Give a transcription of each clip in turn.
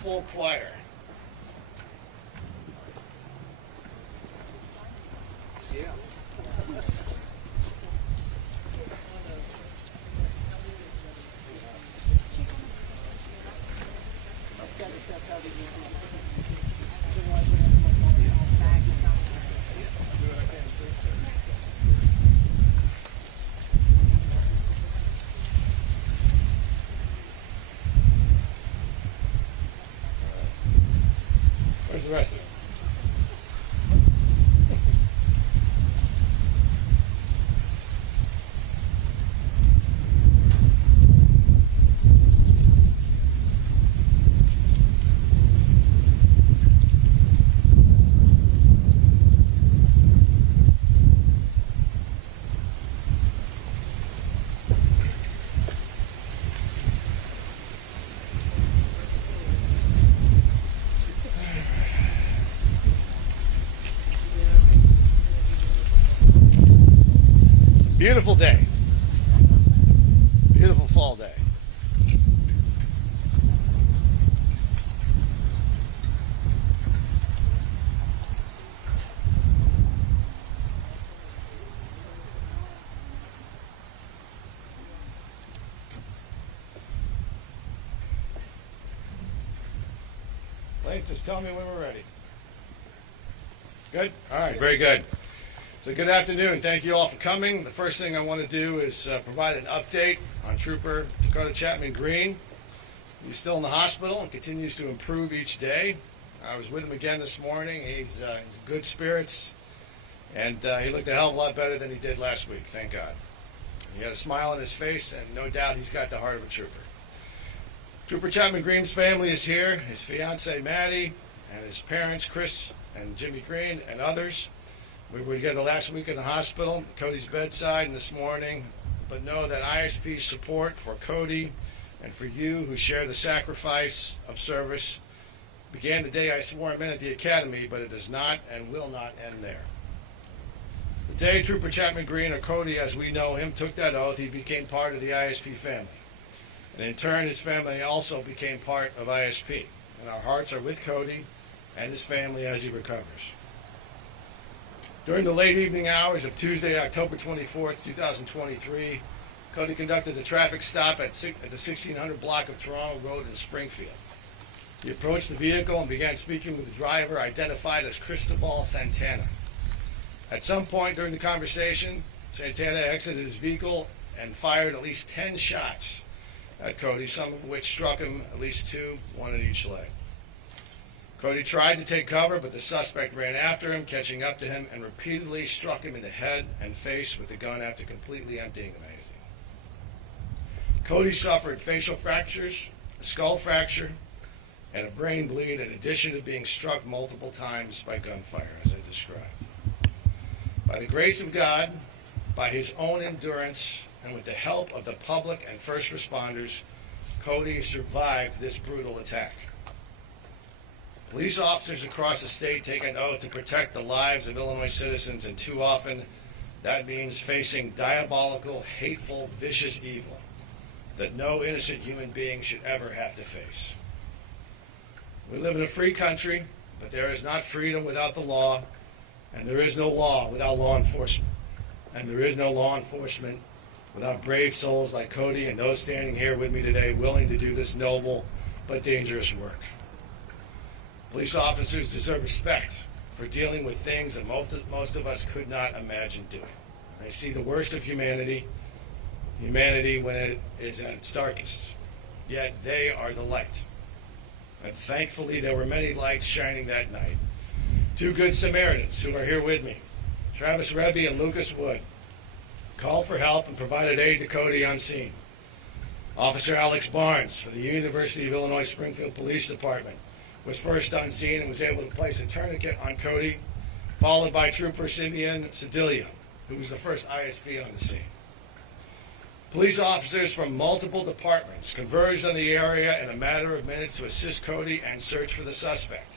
full choir. Yeah. Where's the rest of it? Beautiful day. Beautiful fall day. Blake, just tell me when we're ready. Good? All right, very good. So good afternoon. Thank you all for coming. The first thing I want to do is provide an update on Trooper Dakota Chapman Green. He's still in the hospital and continues to improve each day. I was with him again this morning. He's in good spirits, and he looked a hell of a lot better than he did last week, thank God. He had a smile on his face, and no doubt he's got the heart of a trooper. Trooper Chapman Green's family is here, his fiancee Maddie, and his parents Chris and Jimmy Green, and others. We were together last week in the hospital, at Cody's bedside, and this morning. But know that ISP's support for Cody and for you who share the sacrifice of service began the day I swore him in at the academy, but it does not and will not end there. The day Trooper Chapman Green, or Cody as we know him, took that oath, he became part of the ISP family. And in turn, his family also became part of ISP. And our hearts are with Cody and his family as he recovers. During the late evening hours of Tuesday, October 24th, 2023, Cody conducted a traffic stop at the 1600 block of Toronto Road in Springfield. He approached the vehicle and began speaking with the driver, identified as Cristobal Santana. At some point during the conversation, Santana exited his vehicle and fired at least 10 shots at Cody, some of which struck him at least 2, 1 in each leg. Cody tried to take cover, but the suspect ran after him, catching up to him, and repeatedly struck him in the head and face with the gun after completely emptying the magazine. Cody suffered facial fractures, a skull fracture, and a brain bleed, in addition to being struck multiple times by gunfire, as I described. By the grace of God, by his own endurance, and with the help of the public and first responders, Cody survived this brutal attack. Police officers across the state take an oath to protect the lives of Illinois citizens, and too often that means facing diabolical, hateful, vicious evil that no innocent human being should ever have to face. We live in a free country, but there is not freedom without the law, and there is no law without law enforcement. And there is no law enforcement without brave souls like Cody and those standing here with me today willing to do this noble but dangerous work. Police officers deserve respect for dealing with things that most of us could not imagine doing. They see the worst of humanity when it is at its darkest. Yet they are the light. And thankfully there were many lights shining that night. 2 good Samaritans who are here with me, Travis Rebbe and Lucas Wood, called for help and provided aid to Cody unseen. Officer Alex Barnes for the University of Illinois Springfield Police Department was first on scene and was able to place a tourniquet on Cody, followed by Trooper Simeon Sedillo, who was the first ISP on the scene. Police officers from multiple departments converged on the area in a matter of minutes to assist Cody and search for the suspect.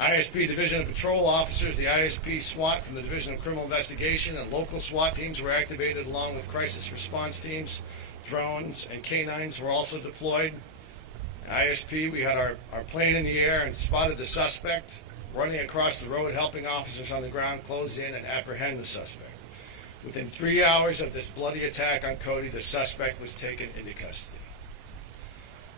ISP Division of Patrol officers, the ISP SWAT from the Division of Criminal Investigation, and local SWAT teams were activated along with crisis response teams. Drones and canines were also deployed. ISP, we had our plane in the air and spotted the suspect running across the road, helping officers on the ground close in and apprehend the suspect. Within 3 hours of this bloody attack on Cody, the suspect was taken into custody.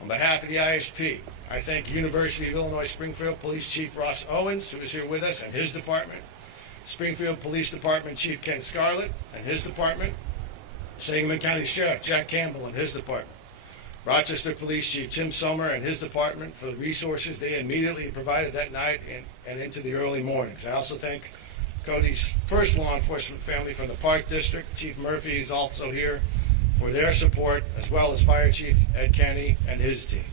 On behalf of the ISP, I thank University of Illinois Springfield Police Chief Ross Owens, who is here with us, and his department, Springfield Police Department Chief Ken Scarlett and his department, Sangamon County Sheriff Jack Campbell and his department, Rochester Police Chief Tim Sommer and his department for the resources they immediately provided that night and into the early mornings. I also thank Cody's first law enforcement family from the Park District. Chief Murphy is also here for their support, as well as Fire Chief Ed Kenny and his team.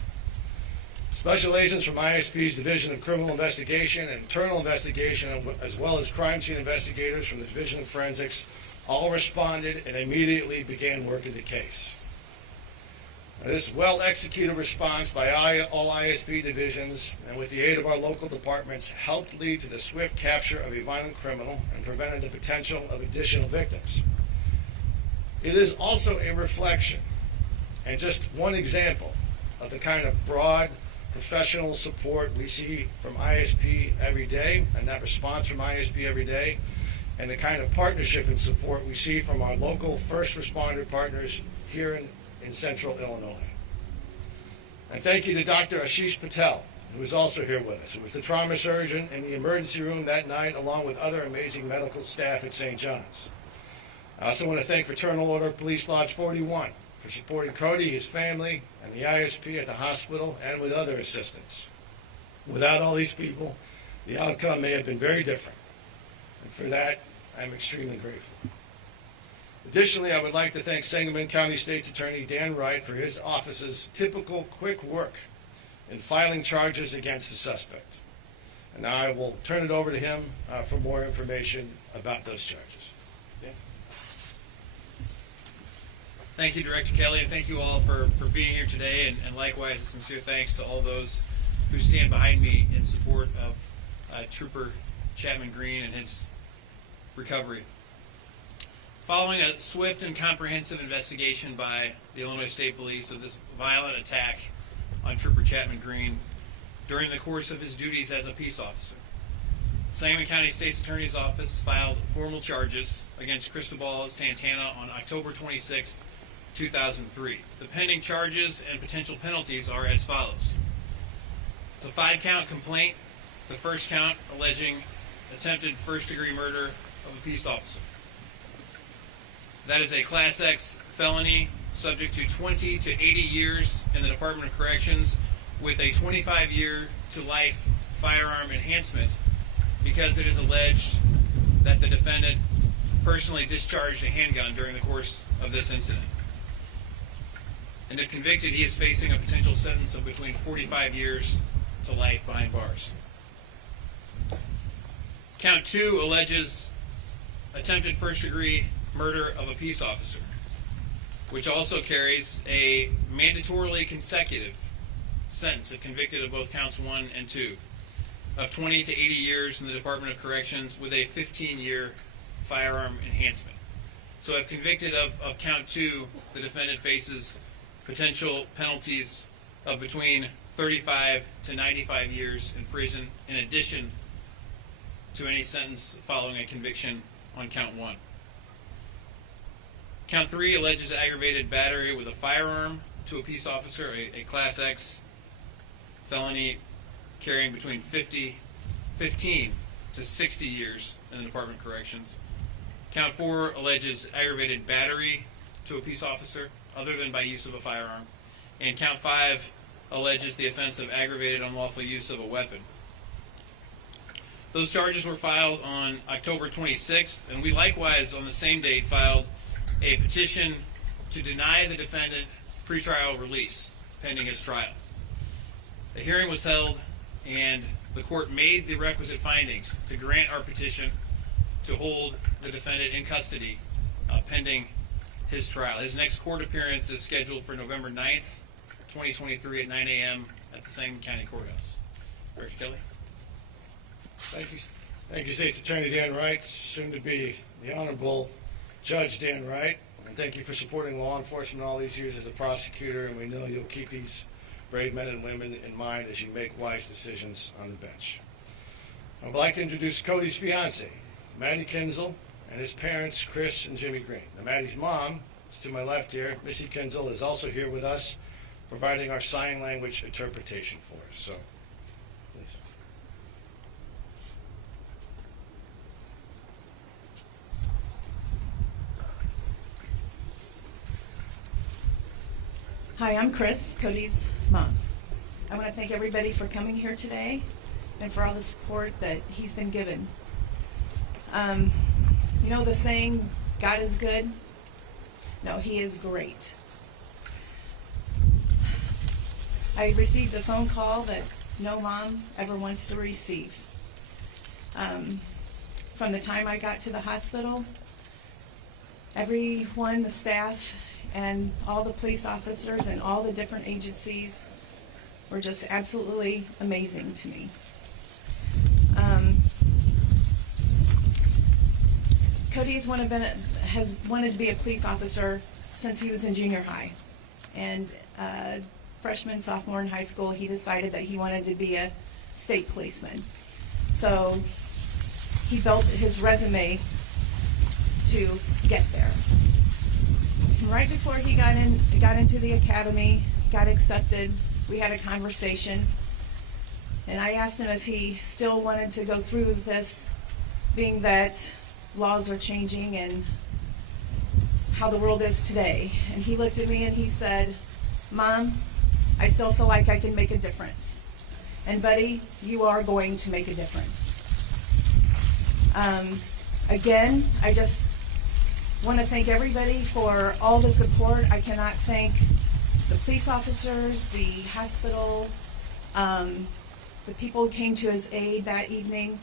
Special agents from ISP's Division of Criminal Investigation and Internal Investigation, as well as crime scene investigators from the Division of Forensics, all responded and immediately began working the case. Now, this well-executed response by all ISP divisions and with the aid of our local departments helped lead to the swift capture of a violent criminal and prevented the potential of additional victims. It is also a reflection and just one example of the kind of broad professional support we see from ISP every day, and that response from ISP every day, and the kind of partnership and support we see from our local first responder partners here in Central Illinois. And thank you to Dr. Ashish Patel, who is also here with us, who was the trauma surgeon in the emergency room that night, along with other amazing medical staff at St. John's. I also want to thank Fraternal Order Police Lodge 41 for supporting Cody, his family, and the ISP at the hospital and with other assistance. Without all these people, the outcome may have been very different. And for that, I'm extremely grateful. Additionally, I would like to thank Sangamon County State's Attorney Dan Wright for his office's typical quick work in filing charges against the suspect. And now I will turn it over to him for more information about those charges. Yeah. Thank you, Director Kelly, and thank you all for being here today, and likewise a sincere thanks to all those who stand behind me in support of Trooper Chapman Green and his recovery. Following a swift and comprehensive investigation by the Illinois State Police of this violent attack on Trooper Chapman Green during the course of his duties as a peace officer, Sangamon County State's Attorney's Office filed formal charges against Cristobal Santana on October 26, 2003. The pending charges and potential penalties are as follows. It's a 5-count complaint. The first count alleging attempted first-degree murder of a peace officer. That is a Class X felony subject to 20 to 80 years in the Department of Corrections with a 25-year to life firearm enhancement because it is alleged that the defendant personally discharged a handgun during the course of this incident. And if convicted, he is facing a potential sentence of between 45 years to life behind bars. Count 2 alleges attempted first-degree murder of a peace officer, which also carries a mandatorily consecutive sentence if convicted of both counts 1 and 2 of 20 to 80 years in the Department of Corrections with a 15-year firearm enhancement. So if convicted of count 2, the defendant faces potential penalties of between 35 to 95 years in prison in addition to any sentence following a conviction on count 1. Count 3 alleges aggravated battery with a firearm to a peace officer, a Class X felony carrying between 15 to 60 years in the Department of Corrections. Count 4 alleges aggravated battery to a peace officer other than by use of a firearm. And Count 5 alleges the offense of aggravated unlawful use of a weapon. Those charges were filed on October 26th, and we likewise on the same date filed a petition to deny the defendant pretrial release pending his trial. A hearing was held, and the court made the requisite findings to grant our petition to hold the defendant in custody pending his trial. His next court appearance is scheduled for November 9th, 2023 at 9 a.m. at the Sangamon County Courthouse. Director Kelly. Thank you. Thank you, State's Attorney Dan Wright, soon to be the Honorable Judge Dan Wright. And thank you for supporting law enforcement all these years as a prosecutor, and we know you'll keep these brave men and women in mind as you make wise decisions on the bench. I would like to introduce Cody's fiance, Maddie Kinzel, and his parents, Chris and Jimmy Green. Now, Maddie's mom is to my left here. Missy Kinzel is also here with us, providing our sign language interpretation for us. So, please. Hi, I'm Chris, Cody's mom. I want to thank everybody for coming here today and for all the support that he's been given. You know the saying, God is good? No, he is great. I received a phone call that no mom ever wants to receive. From the time I got to the hospital, everyone, the staff, and all the police officers and all the different agencies were just absolutely amazing to me. Cody has wanted to be a police officer since he was in junior high. And freshman, sophomore in high school, he decided that he wanted to be a state policeman. So he built his resume to get there. And right before he got into the academy, got accepted, we had a conversation. And I asked him if he still wanted to go through with this, being that laws are changing and how the world is today. And he looked at me and he said, Mom, I still feel like I can make a difference. And buddy, you are going to make a difference. Again, I just want to thank everybody for all the support. I cannot thank the police officers, the hospital, the people who came to his aid that evening,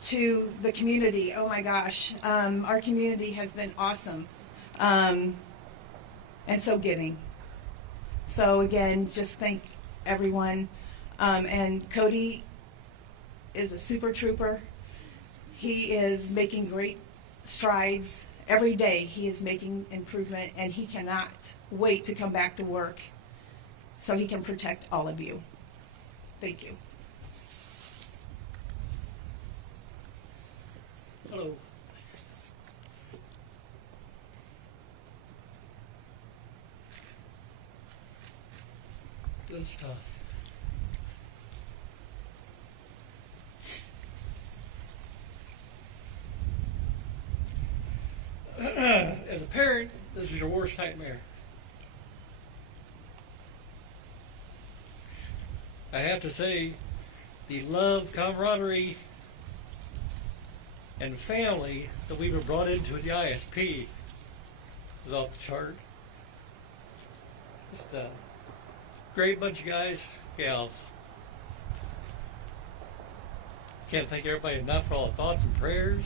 to the community. Oh my gosh, our community has been awesome, and so giving. So again, just thank everyone. And Cody is a super trooper. He is making great strides. Every day he is making improvement, and he cannot wait to come back to work so he can protect all of you. Thank you. Hello. Good stuff. As a parent, this is your worst nightmare. I have to say, the love, camaraderie, and family that we were brought into the ISP is off the chart. Just a great bunch of guys, gals. Can't thank everybody enough for all the thoughts and prayers.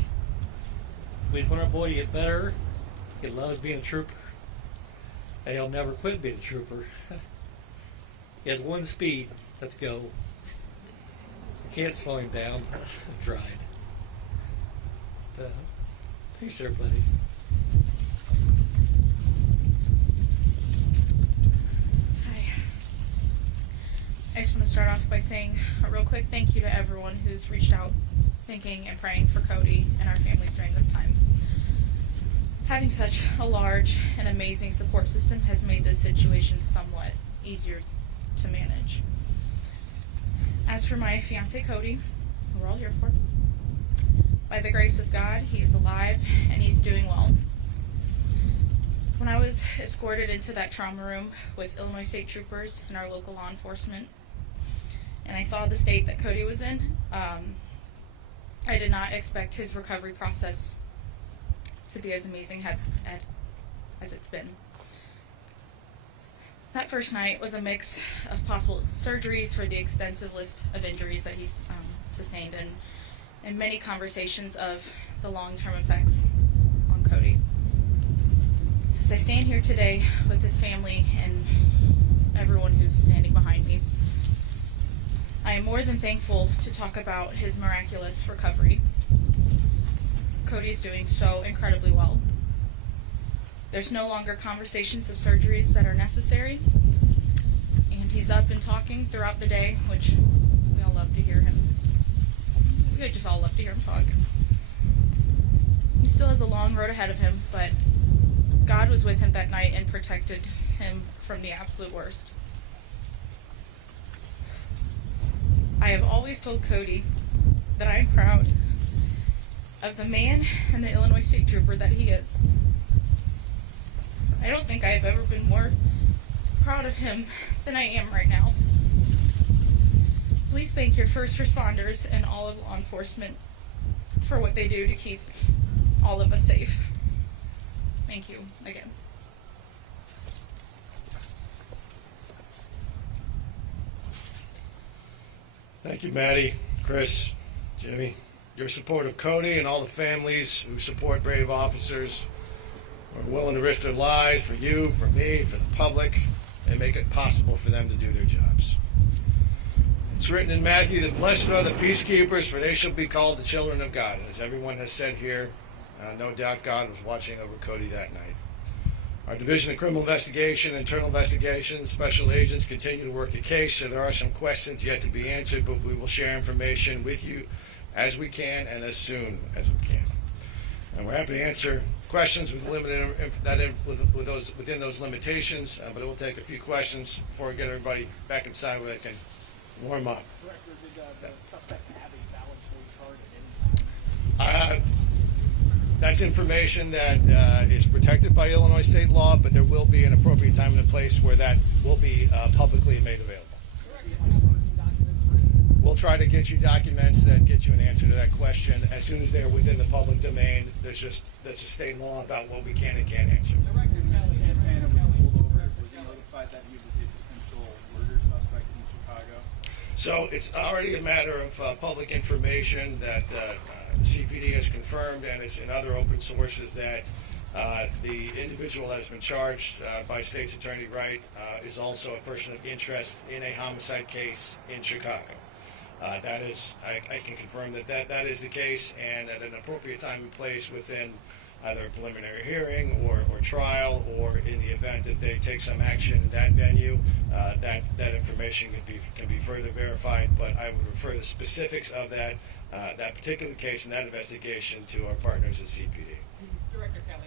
We just want our boy to get better. He loves being a trooper. And he'll never quit being a trooper. He has one speed. Let's go. Can't slow him down. I've tried. Thanks, everybody. Hi. I just want to start off by saying a real quick thank you to everyone who's reached out thinking and praying for Cody and our families during this time. Having such a large and amazing support system has made this situation somewhat easier to manage. As for my fiance Cody, who we're all here for, by the grace of God, he is alive and he's doing well. When I was escorted into that trauma room with Illinois State Troopers and our local law enforcement, and I saw the state that Cody was in, I did not expect his recovery process to be as amazing as it's been. That first night was a mix of possible surgeries for the extensive list of injuries that he's sustained, and many conversations of the long-term effects on Cody. As I stand here today with his family and everyone who's standing behind me, I am more than thankful to talk about his miraculous recovery. Cody's doing so incredibly well. There's no longer conversations of surgeries that are necessary. always up and talking throughout the day, which we all love to hear him. We just all love to hear him talk. He still has a long road ahead of him, but God was with him that night and protected him from the absolute worst. I have always told Cody that I am proud of the man and the Illinois State Trooper that he is. I don't think I have ever been more proud of him than I am right now. Please thank your first responders and all of law enforcement for what they do to keep all of us safe. Thank you again. Thank you, Maddie, Chris, Jimmy. Your support of Cody and all the families who support brave officers are willing to risk their lives for you, for me, for the public, and make it possible for them to do their jobs. It's written in Matthew that blessed are the peacekeepers, for they shall be called the children of God. As everyone has said here, no doubt God was watching over Cody that night. Our Division of Criminal Investigation, Internal Investigation, special agents continue to work the case, so there are some questions yet to be answered, but we will share information with you as we can and as soon as we can. And we're happy to answer questions with limited within those limitations, but it will take a few questions before we get everybody back inside where they can warm up. Director, did the suspect have a valid police card at any time? That's information that is protected by Illinois state law, but there will be an appropriate time and a place where that will be publicly made available. We'll try to get you documents that get you an answer to that question as soon as they're within the public domain. That's a state law about what we can and can't answer. Director, Mr. Santana was pulled over. Was he notified that he was a potential murder suspect in Chicago? So it's already a matter of public information that CPD has confirmed, and it's in other open sources that the individual that has been charged by State's Attorney Wright is also a person of interest in a homicide case in Chicago. That is, I can confirm that is the case, and at an appropriate time and place within either a preliminary hearing or trial, or in the event that they take some action in that venue, that information can be further verified. But I would refer the specifics of that particular case and that investigation to our partners at CPD. Director Kelly.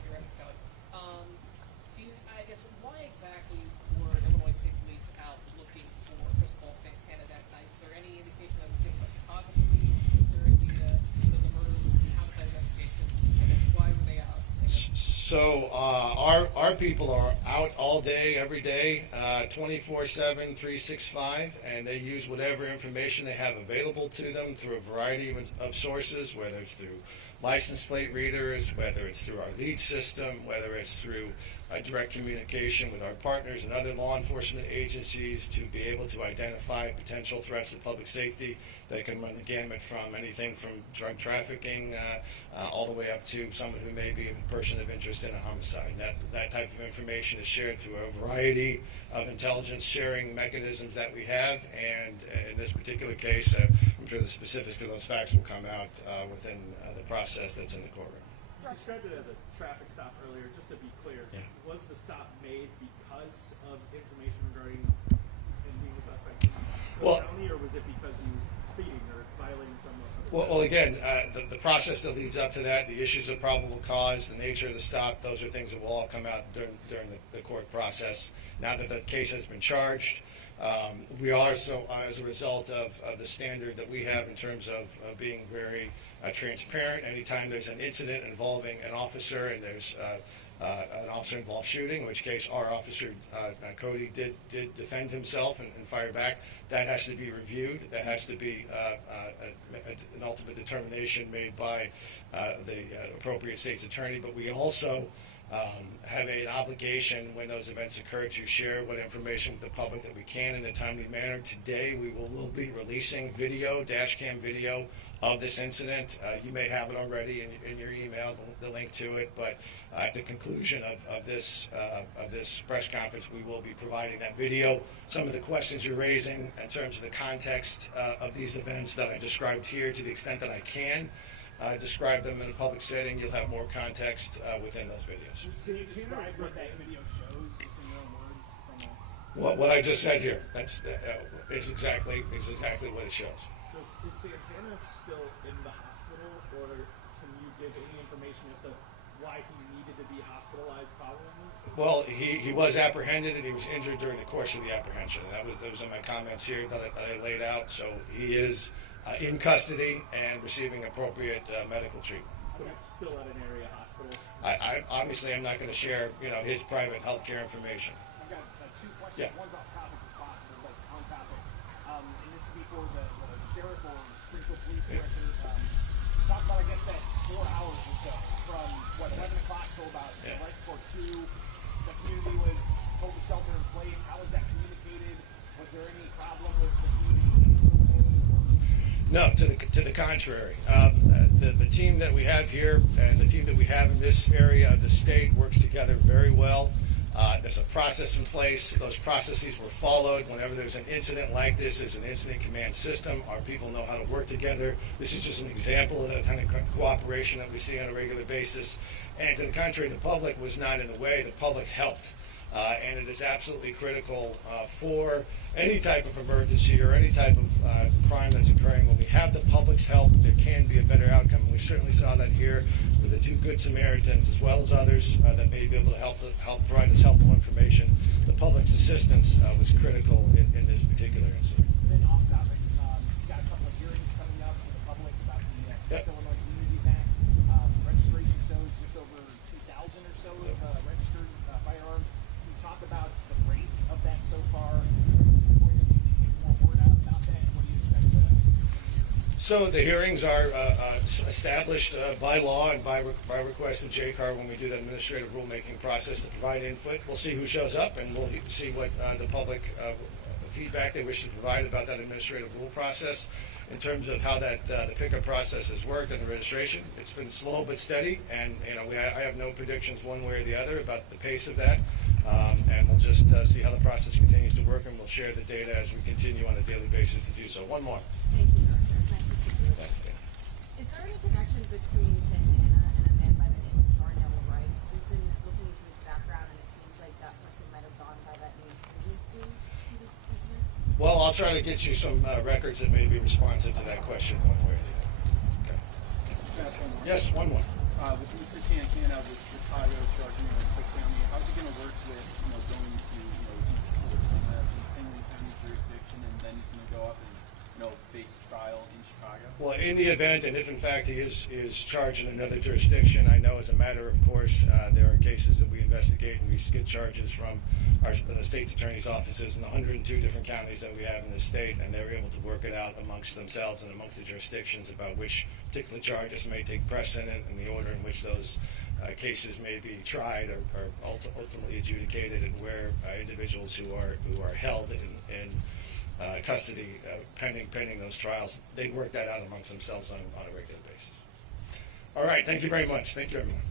I guess, why exactly were Illinois State Police out looking for Cristobal Santana that night? Is there any indication that was given by Chicago police during the murder homicide investigation? And then why were they out? So our people are out all day, every day, 24/7, 365, and they use whatever information they have available to them through a variety of sources, whether it's through license plate readers, whether it's through our lead system, whether it's through direct communication with our partners and other law enforcement agencies to be able to identify potential threats to public safety. They can run the gamut from anything from drug trafficking all the way up to someone who may be a person of interest in a homicide. That type of information is shared through a variety of intelligence sharing mechanisms that we have, and in this particular case, I'm sure the specifics of those facts will come out within the process that's in the courtroom. You described it as a traffic stop earlier. Just to be clear, Yeah. was the stop made because of information regarding him being a suspect in Well- County, or was it because he was speeding or violating some other? Well, again, the process that leads up to that, the issues of probable cause, the nature of the stop, those are things that will all come out during the court process. Now that the case has been charged, we are, so as a result of the standard that we have in terms of being very transparent, anytime there's an incident involving an officer and there's an officer-involved shooting, in which case our officer, Cody, did defend himself and fire back, that has to be reviewed. That has to be an ultimate determination made by the appropriate state's attorney. But we also have an obligation when those events occur to share what information with the public that we can in a timely manner. Today we will be releasing video, dash cam video of this incident. You may have it already in your email, the link to it, but at the conclusion of this press conference, we will be providing that video. Some of the questions you're raising in terms of the context of these events that I described here, to the extent that I can describe them in a public setting, you'll have more context within those videos. Can you describe what that video shows, just in your own words, from What I just said here, that's is exactly what it shows. Is Santana still in the hospital, or can you give any information as to why he needed to be hospitalized following this? Well, he was apprehended and he was injured during the course of the apprehension. Those are my comments here that I laid out. So he is in custody and receiving appropriate medical treatment. But it's still at an area hospital. I obviously I'm not going to share his private healthcare information. I've got two questions. Yeah. One's off topic if possible, but on topic. And this would be for the sheriff or Springfield Police Director. Talk about, I guess, that 4 hours or so from, 11 o'clock till about right before 2. The community was told to shelter in place. How was that communicated? Was there any problem with the community? No, to the contrary. The team that we have here and the team that we have in this area of the state works together very well. There's a process in place. Those processes were followed. Whenever there's an incident like this, there's an incident command system. Our people know how to work together. This is just an example of that kind of cooperation that we see on a regular basis. And to the contrary, the public was not in the way. The public helped. And it is absolutely critical for any type of emergency or any type of crime that's occurring. When we have the public's help, there can be a better outcome. And we certainly saw that here with the two Good Samaritans, as well as others that may be able to help provide us helpful information. The public's assistance was critical in this particular incident. And then off topic, you got a couple of hearings coming up for the public about the Yep. Illinois Communities Act. Registration shows just over 2,000 or so registered firearms. Can you talk about the rate of that so far? Disappointed? Can you get more word out about that? What do you expect to So the hearings are established by law and by request of JCAR when we do the administrative rulemaking process to provide input. We'll see who shows up and we'll see what the public feedback they wish to provide about that administrative rule process. In terms of how that the pickup process has worked and the registration, it's been slow but steady, and I have no predictions one way or the other about the pace of that. And we'll just see how the process continues to work, and we'll share the data as we continue on a daily basis to do so. One more. Thank you, Director. Nice to see you. Yes, yeah. Is there any connection between Santana and a man by the name of Darnell Rice? We've been looking into his background, and it seems like that person might have gone by that name previously to this incident. Well, I'll try to get you some records that may be responsive to that question one way or the other. Okay. That's one more. Yes, one more. With Mr. Santana, with Chicago charging in Cook County, how's it going to work with, going to, each court in the St. County jurisdiction, and then he's going to go up and, face trial in Chicago? Well, in the event, and if in fact he is charged in another jurisdiction, I know as a matter of course, there are cases that we investigate and we get charges from the state's attorney's offices in the 102 different counties that we have in the state, and they're able to work it out amongst themselves and amongst the jurisdictions about which particular charges may take precedent and the order in which those cases may be tried or ultimately adjudicated, and where individuals who are held in custody pending those trials, they work that out amongst themselves on a regular basis. All right, thank you very much. Thank you, everyone.